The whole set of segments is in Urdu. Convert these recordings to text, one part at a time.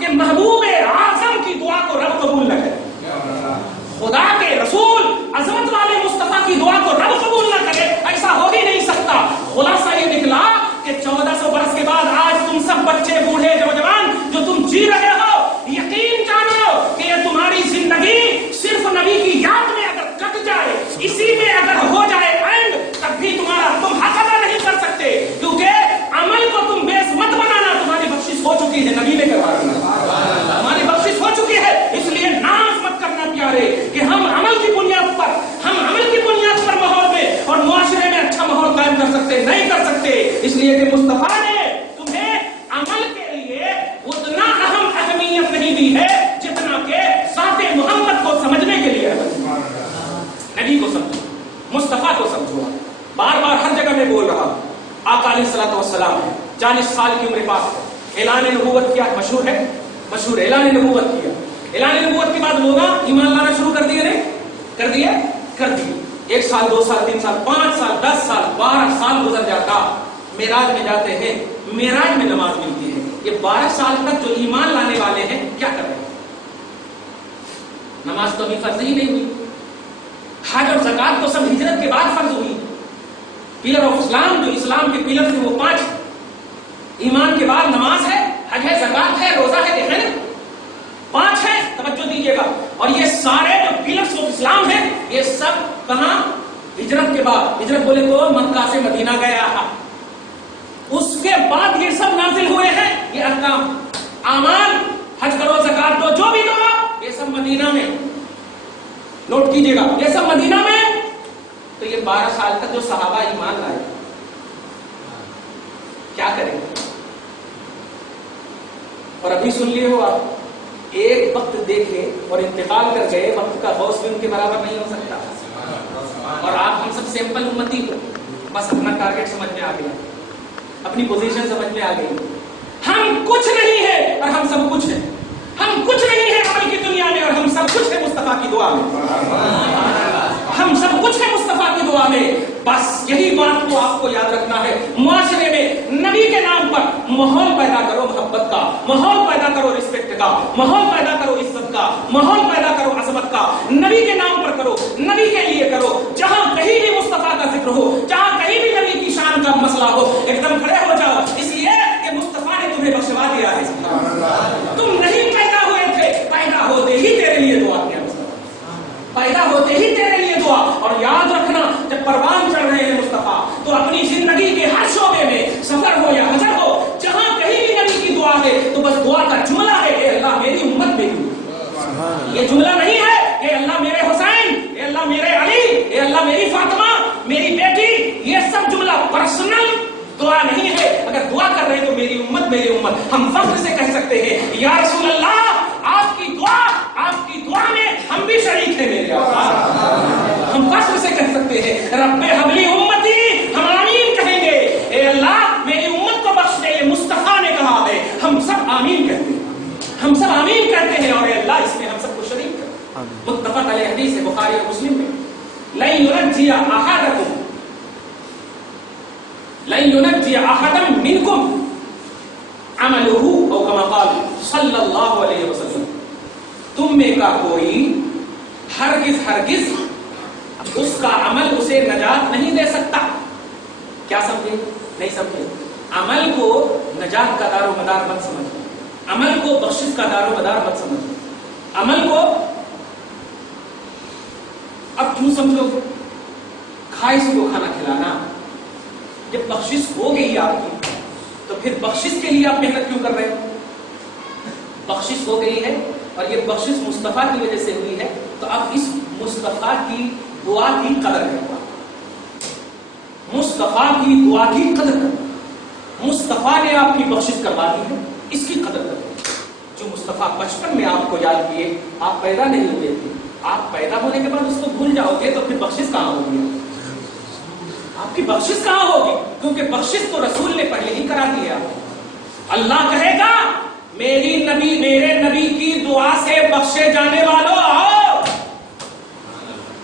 کہ محبوب اعظم کی دعا کو رب قبول نہ کرے، خدا کے رسول عظمت والے مصطفیٰ کی دعا کو رب قبول نہ کرے، ایسا ہو ہی نہیں سکتا۔ خلاصہ یہ نکلا کہ 1400 برس کے بعد آج تم سب بچے بوڑھے نوجوان جو تم جی رہے ہو، یقین جانو کہ یہ تمہاری زندگی صرف نبی کی یاد میں اگر کٹ جائے، اسی میں اگر ہو جائے اینڈ، تب بھی تم حق ادا نہیں کر سکتے، کیونکہ عمل کو تم بیس مت بنانا، تمہاری بخشش ہو چکی ہے، نبی نے کروایا، تمہاری بخشش ہو چکی ہے۔ اس لیے ناز مت کرنا پیارے کہ ہم عمل کی بنیاد پر ماحول میں اور معاشرے میں اچھا ماحول قائم کر سکتے، نہیں کر سکتے، اس لیے کہ مصطفیٰ نے تمہیں عمل کے لیے اتنا اہم اہمیت نہیں دی ہے جتنا کہ ذات محمد کو سمجھنے کے لیے نبی کو سمجھو، مصطفیٰ کو سمجھو۔ بار بار ہر جگہ میں بول رہا ہوں، آقا علیہ الصلوۃ والسلام ہے، 40 سال کی عمر پاس ہے، اعلان نبوت کیا، مشہور ہے، مشہور اعلان نبوت کیا۔ اعلان نبوت کے بعد لوگ ایمان لانا شروع کر دیے، نہیں کر دیے، کر دیے۔ 1 سال 2 سال 3 سال 5 سال 10 سال 12 سال گزر جاتا، معراج میں جاتے ہیں، معراج میں نماز ملتی ہے۔ یہ 12 سال تک جو ایمان لانے والے ہیں کیا کر رہے ہیں؟ نماز تو ابھی فرض ہی نہیں ہوئی، حج اور زکات تو سب ہجرت کے بعد فرض ہوئی۔ پلر آف اسلام، جو اسلام کے پلر تھے وہ 5، ایمان کے بعد نماز ہے، حج ہے، زکات ہے، روزہ ہے، دیکھیں نا 5 ہے، توجہ دیجیے گا۔ اور یہ سارے جو پلرز آف اسلام ہیں یہ سب کہاں؟ ہجرت کے بعد۔ ہجرت بولے تو مکہ سے مدینہ گیا، اس کے بعد یہ سب نازل ہوئے ہیں، یہ احکام، اعمال، حج کرو، زکات دو، جو بھی دو، یہ سب مدینہ میں، نوٹ کیجیے گا، یہ سب مدینہ میں۔ تو یہ 12 سال تک جو صحابہ ایمان لائے کیا کریں؟ اور ابھی سن لیے ہو آپ، ایک وقت دیکھے اور انتقال کر گئے، وقت کا غوث بھی ان کے برابر نہیں ہو سکتا۔ اور آپ ہم سب سیمپل امتی ہو، بس اپنا ٹارگٹ سمجھ میں آ گیا، اپنی پوزیشن سمجھ میں آ گئی، ہم کچھ نہیں ہے اور ہم سب کچھ ہے، ہم کچھ نہیں ہے عمل کی دنیا میں اور ہم سب کچھ ہے مصطفیٰ کی دعا میں، ہم سب کچھ ہے مصطفیٰ کی دعا میں۔ بس یہی بات کو آپ کو یاد رکھنا ہے، معاشرے میں نبی کے نام پر ماحول پیدا کرو، محبت کا ماحول پیدا کرو، رسپیکٹ کا ماحول پیدا کرو، عزت کا ماحول پیدا کرو، عظمت کا، نبی کے نام پر کرو، نبی کے لیے کرو۔ جہاں کہیں بھی مصطفیٰ کا ذکر ہو، جہاں کہیں بھی نبی کی شان کا مسئلہ ہو، ایک دم کھڑے ہو جاؤ، اس لیے کہ مصطفیٰ نے تمہیں بخشوا دیا ہے۔ تم نہیں پیدا ہوئے تھے، پیدا ہوتے ہی تیرے لیے دعا کیا، پیدا ہوتے ہی تیرے لیے دعا۔ اور یاد رکھنا، جب پروان چڑھ رہے ہیں مصطفیٰ تو اپنی زندگی کے ہر شعبے میں، سفر ہو یا حضر ہو، جہاں کہیں بھی نبی کی دعا ہے تو بس دعا کا جملہ ہے اے اللہ میری امت میری امت۔ یہ جملہ نہیں ہے اے اللہ میرے حسین، اے اللہ میرے علی، اے اللہ میری فاطمہ، میری بیٹی، یہ سب جملہ پرسنل دعا نہیں ہے۔ اگر دعا کر رہے ہیں تو میری امت میری امت، ہم فخر سے کہہ سکتے ہیں یا رسول اللہ آپ کی دعا میں ہم بھی شریک ہیں میرے آقا، ہم فخر سے کہہ سکتے ہیں رب حبلی امتی، ہم آمین کہیں گے، اے اللہ میری امت کو بخش دے، یہ مصطفیٰ نے کہا ہے، ہم سب آمین کہتے ہیں، ہم سب آمین کہتے ہیں، اور اے اللہ اس میں ہم سب کو شریک کر۔ متفق علیہ حدیث ہے بخاری اور مسلم میں، لن ينجي احدكم منكم عمله او كما قال صلی اللہ علیہ وسلم، تم میں کا کوئی ہرگز اس کا عمل اسے نجات نہیں دے سکتا۔ کیا سمجھے؟ نہیں سمجھے؟ عمل کو نجات کا دار و مدار مت سمجھو، عمل کو بخشش کا دار و مدار مت سمجھو، عمل کو اب کیوں سمجھو گے؟ کھائے سے کو کھانا کھلانا، جب بخشش ہو گئی آپ کی تو پھر بخشش کے لیے آپ محنت کیوں کر رہے ہیں؟ بخشش ہو گئی ہے اور یہ بخشش مصطفیٰ کی وجہ سے ہوئی ہے، تو اب اس مصطفیٰ کی دعا کی قدر کرنا، مصطفیٰ کی دعا کی قدر کرنا، مصطفیٰ نے آپ کی بخشش کروا دی ہے، اس کی قدر کرنا۔ جو مصطفیٰ بچپن میں آپ کو یاد کیے، آپ پیدا نہیں ہوئے تھے، آپ پیدا ہونے کے بعد اس کو بھول جاؤ گے تو پھر بخشش کہاں ہوگی؟ آپ کی بخشش کہاں ہوگی؟ کیونکہ بخشش تو رسول نے پہلے ہی کرا دی ہے۔ اللہ کہے گا میرے نبی کی دعا سے بخشے جانے والوں آؤ۔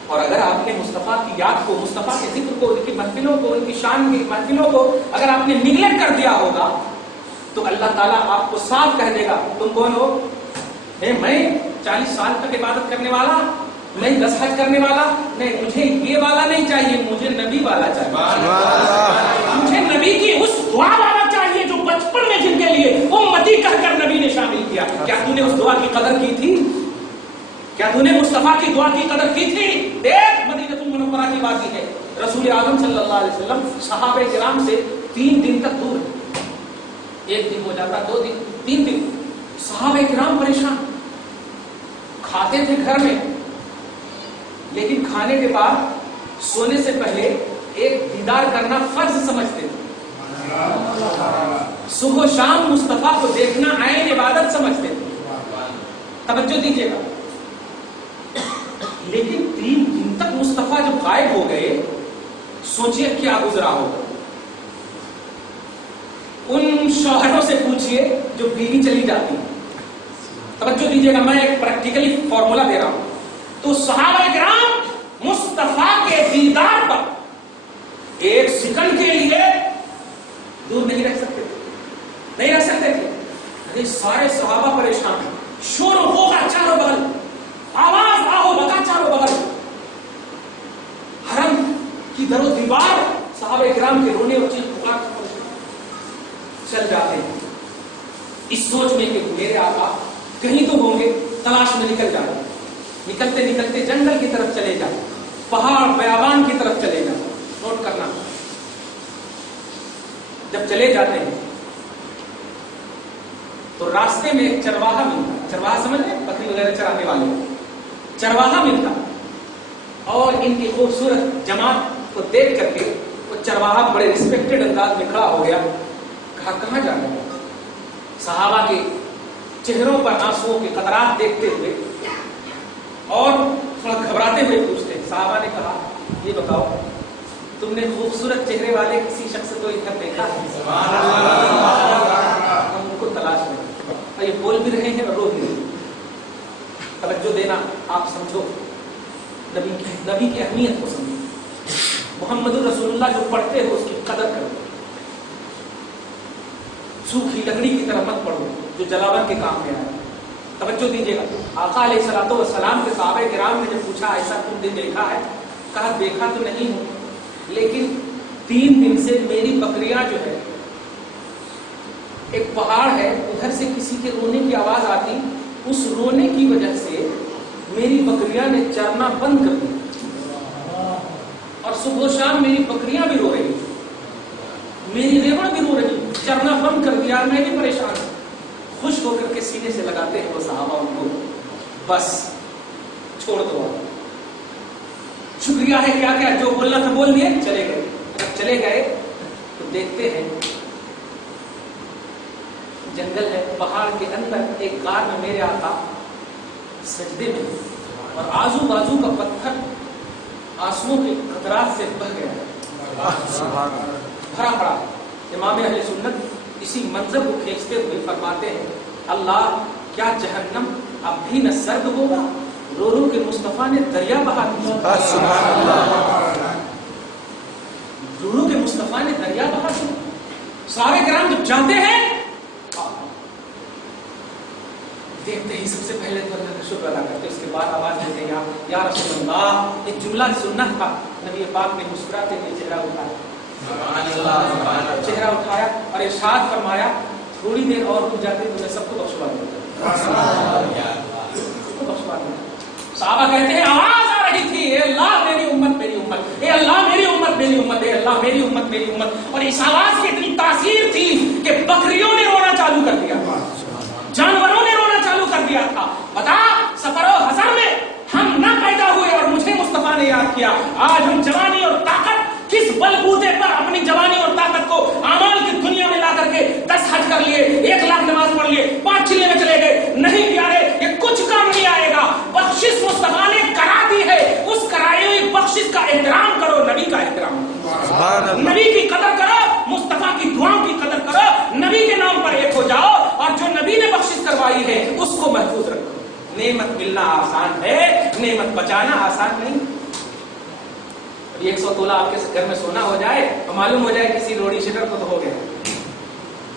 اور اگر آپ نے مصطفیٰ کی یاد کو، مصطفیٰ کے ذکر کو، ان کی محفلوں کو، ان کی شان کی محفلوں کو اگر آپ نے نگلیکٹ کر دیا ہوگا تو اللہ تعالیٰ آپ کو صاف کہہ دے گا تم کون ہو؟ میں 40 سال تک عبادت کرنے والا، میں 10 حج کرنے والا نہیں، مجھے یہ والا نہیں چاہیے، مجھے نبی والا چاہیے، مجھے نبی کی اس دعا والا چاہیے جو بچپن میں جن کے لیے امتی کہہ کر نبی نے شامل کیا۔ کیا تو نے اس دعا کی قدر کی تھی؟ کیا تو نے مصطفیٰ کی دعا کی قدر کی تھی؟ دیکھ مدینہ المنورہ کی بات ہے، رسول اعظم صلی اللہ علیہ وسلم صحابہ کرام سے 3 دن تک دور ہے، 1 دن ہو جاتا، 2 دن، 3 دن، صحابہ کرام پریشان، کھاتے تھے گھر میں لیکن کھانے کے بعد سونے سے پہلے ایک دیدار کرنا فرض سمجھتے تھے، صبح و شام مصطفیٰ کو دیکھنا عین عبادت سمجھتے تھے۔ توجہ دیجیے گا، لیکن 3 دن تک مصطفیٰ جب غائب ہو گئے، سوچئے کیا گزرا ہوگا۔ ان شوہروں سے پوچھئے جو بیوی چلی جاتی ہے، توجہ دیجیے گا، میں ایک پریکٹیکلی فارمولا دے رہا ہوں۔ تو صحابہ کرام مصطفیٰ کے دیدار پر 1 سیکنڈ کے لیے دور نہیں رہ سکتے تھے، نہیں رہ سکتے تھے۔ سارے صحابہ پریشان، شور و غوغا چاروں بغل، آواز آہو بکا چاروں بغل، حرم کی در و دیوار صحابہ کرام کے رونے اور چیخ پکار چل جاتے ہیں، اس سوچ میں کہ میرے آقا کہیں تو ہوں گے، تلاش میں نکل جائے، نکلتے نکلتے جنگل کی طرف چلے جائیں، پہاڑ بیابان کی طرف چلے جائیں۔ نوٹ کرنا، جب چلے جاتے ہیں تو راستے میں ایک چرواہا ملتا، چرواہا سمجھ لیں، بکری وغیرہ چرانے والے، چرواہا ملتا، اور ان کی خوبصورت جماعت کو دیکھ کر کے وہ چرواہا بڑے ریسپیکٹڈ انداز میں کھڑا ہو گیا، کہا کہاں جا رہے ہیں؟ صحابہ کے چہروں پر آنسوؤں کے قطرات دیکھتے ہوئے اور تھوڑا گھبراتے ہوئے پوچھتے ہیں۔ صحابہ نے کہا یہ بتاؤ تم نے خوبصورت چہرے والے کسی شخص کو ادھر دیکھا ہے؟ ہم ان کو تلاش میں، اور یہ بول بھی رہے ہیں اور رو بھی رہے ہیں۔ توجہ دینا، آپ سمجھو نبی کی اہمیت کو سمجھو، محمد الرسول اللہ جو پڑھتے ہو اس کی قدر کرو، سوکھی لکڑی کی طرح مت پڑھو جو جلاون کے کام میں آئے۔ توجہ دیجیے گا، آقا علیہ الصلوۃ والسلام کے صحابہ کرام نے جب پوچھا ایسا تم نے دیکھا ہے؟ کہا دیکھا تو نہیں ہوں، لیکن 3 دن سے میری بکریاں جو ہے، ایک پہاڑ ہے ادھر سے کسی کے رونے کی آواز آتی، اس رونے کی وجہ سے میری بکریاں نے چرنا بند کر دیا، اور صبح و شام میری بکریاں بھی رو رہی، میری ریوڑ بھی رو رہی، چرنا بند کر دیا، میں بھی پریشان ہوں۔ خشک ہو کر کے سینے سے لگاتے ہیں وہ صحابہ ان کو، بس چھوڑ دو، شکریہ ہے، کیا کیا جو بولنا تھا بول دیے، چلے گئے۔ جب چلے گئے تو دیکھتے ہیں جنگل ہے، پہاڑ کے اندر ایک غار میں میرے آقا سجدے میں، اور آزو بازو کا پتھر آنسوؤں کے قطرات سے بہہ گیا، بھرا پڑا۔ امام اہل سنت اسی منظر کو کھینچتے ہوئے فرماتے ہیں اللہ کیا جہنم اب بھی نہ سرد ہوگا؟ رو رو کے مصطفیٰ نے دریا بہا دیا، رو رو کے مصطفیٰ نے دریا بہا دیا۔ صحابہ کرام جب جاتے ہیں دیکھتے ہی سب سے پہلے تو اللہ کا شکر ادا کرتے، اس کے بعد آواز دیتے ہیں یا رسول اللہ، ایک جملہ سنت تھا، نبی پاک نے مسکراتے ہوئے چہرہ اٹھایا، چہرہ اٹھایا اور ارشاد فرمایا تھوڑی دیر اور رک جاتے تو میں سب کو بخشوا دیتا، سب کو بخشوا دیتا۔ صحابہ کہتے ہیں آواز آ رہی تھی اے اللہ میری امت میری امت، اے اللہ میری امت میری امت، اے اللہ میری امت میری امت، اور اس آواز کی اتنی تاثیر تھی کہ بکریوں نے رونا چالو کر دیا، جانوروں نے رونا چالو کر دیا تھا۔ بتا سفر و حضر میں ہم نہ پیدا ہوئے اور مجھے مصطفیٰ نے یاد کیا، آج ہم جوانی اور طاقت کس بل بوتے پر اپنی جوانی اور طاقت کو اعمال کی دنیا میں لا کر کے 10 حج کر لیے، 1 لاکھ نماز پڑھ لیے، 5 چلے میں چلے گئے، نہیں پیارے یہ کچھ کام نہیں آئے گا۔ بخشش مصطفیٰ نے کرا دی ہے، اس کرائی ہوئی بخشش کا احترام کرو، نبی کا احترام کرو، نبی کی قدر کرو، مصطفیٰ کی دعاؤں کی قدر کرو، نبی کے نام پر ایک ہو جاؤ، اور جو نبی نے بخشش کروائی ہے اس کو محفوظ رکھو۔ نعمت ملنا آسان ہے، نعمت بچانا آسان نہیں۔ 100 تولہ آپ کے گھر میں سونا ہو جائے اور معلوم ہو جائے کسی روڑی شٹر کو تو ہو گیا،